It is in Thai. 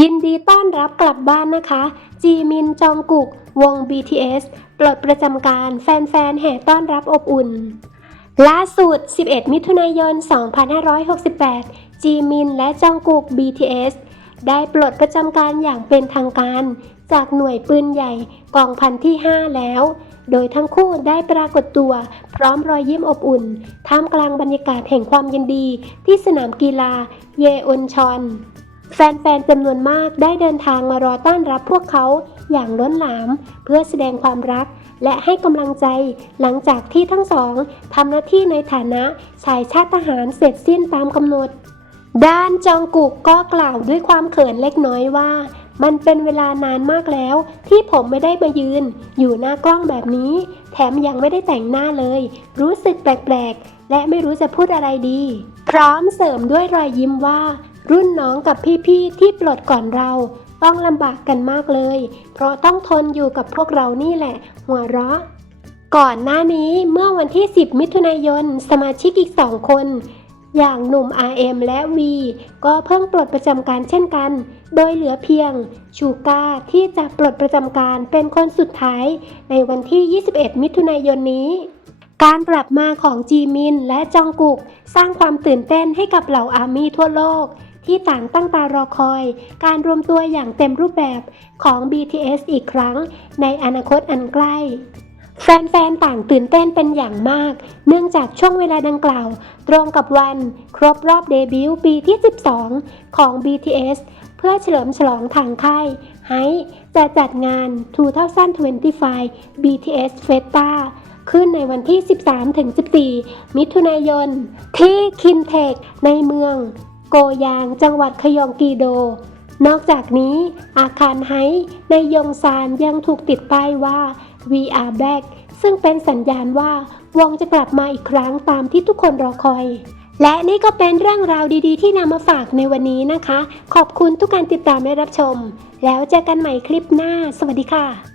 ยินดีต้อนรับกลับบ้านนะคะ จีมินจองกุก วง BTS ปลดประจำการแฟนๆ แห่ต้อนรับอบอุ่น ล่าสุด 11 มิถุนายน 2568 จีมินและจองกุก BTS ได้ปลดประจำการอย่างเป็นทางการ จากหน่วยปืนใหญ่กองพันที่ 5 แล้ว โดยทั้งคู่ได้ปรากฏตัว พร้อมรอยยิ้มอบอุ่น ท่ามกลางบรรยากาศแห่งความยินดีที่สนามกีฬาเยอุนชอน แฟนๆจำนวนมากได้เดินทางมารอต้อนรับพวกเขาอย่างล้นหลาม เพื่อแสดงความรักและให้กำลังใจหลังจากที่ทั้งสองทำหน้าที่ในฐานะชายชาติทหารเสร็จสิ้นตามกำหนด ด้านจองกุกก็กล่าวด้วยความเขินเล็กน้อยว่า มันเป็นเวลานานมากแล้ว ที่ผมไม่ได้มายืน อยู่หน้ากล้องแบบนี้ แถมยังไม่ได้แต่งหน้าเลย รู้สึกแปลกๆ และไม่รู้จะพูดอะไรดี พร้อมเสริมด้วยรอยยิ้มว่า รุ่นน้องกับพี่ๆที่ปลดก่อนเราต้องลำบากกันมากเลย เพราะต้องทนอยู่กับพวกเรานี่แหละ หัวเราะ ก่อนหน้านี้เมื่อวันที่ 10 มิถุนายน สมาชิกอีก2คน อย่างหนุ่ม RM และ V ก็เพิ่งปลดประจำการเช่นกัน โดยเหลือเพียง ชูก้าที่จะปลดประจำการเป็นคนสุดท้ายในวันที่ 21 มิถุนายนนี้การกลับมาของจีมินและจองกุก สร้างความตื่นเต้นให้กับเหล่าอาร์มี่ทั่วโลก ที่ต่างตั้งตารอคอย การรวมตัวอย่างเต็มรูปแบบของ BTS อีกครั้ง ในอนาคตอันใกล้แฟนๆ ต่างตื่นเต้นเป็นอย่างมาก เนื่องจากช่วงเวลาดังกล่าว ตรงกับวันครบรอบเดบิวต์ปีที่ 12 ของ BTS เพื่อเฉลิมฉลองทางค่ายไฮจะจัดงาน 2025 BTS Festa ขึ้นในวันที่ 13-14 มิถุนายน ที่คินเทคในเมือง โกยาง จังหวัดขยองกีโด นอกจากนี้อาคารไฮในยงซานยังถูกติดป้ายว่า We are back ซึ่งเป็นสัญญาณว่าวงจะกลับมาอีกครั้งตามที่ทุกคนรอคอย และนี่ก็เป็นเรื่องราวดีๆ ที่นำมาฝากในวันนี้นะคะ ขอบคุณทุกการติดตามและรับชม แล้วเจอกันใหม่คลิปหน้า สวัสดีค่ะ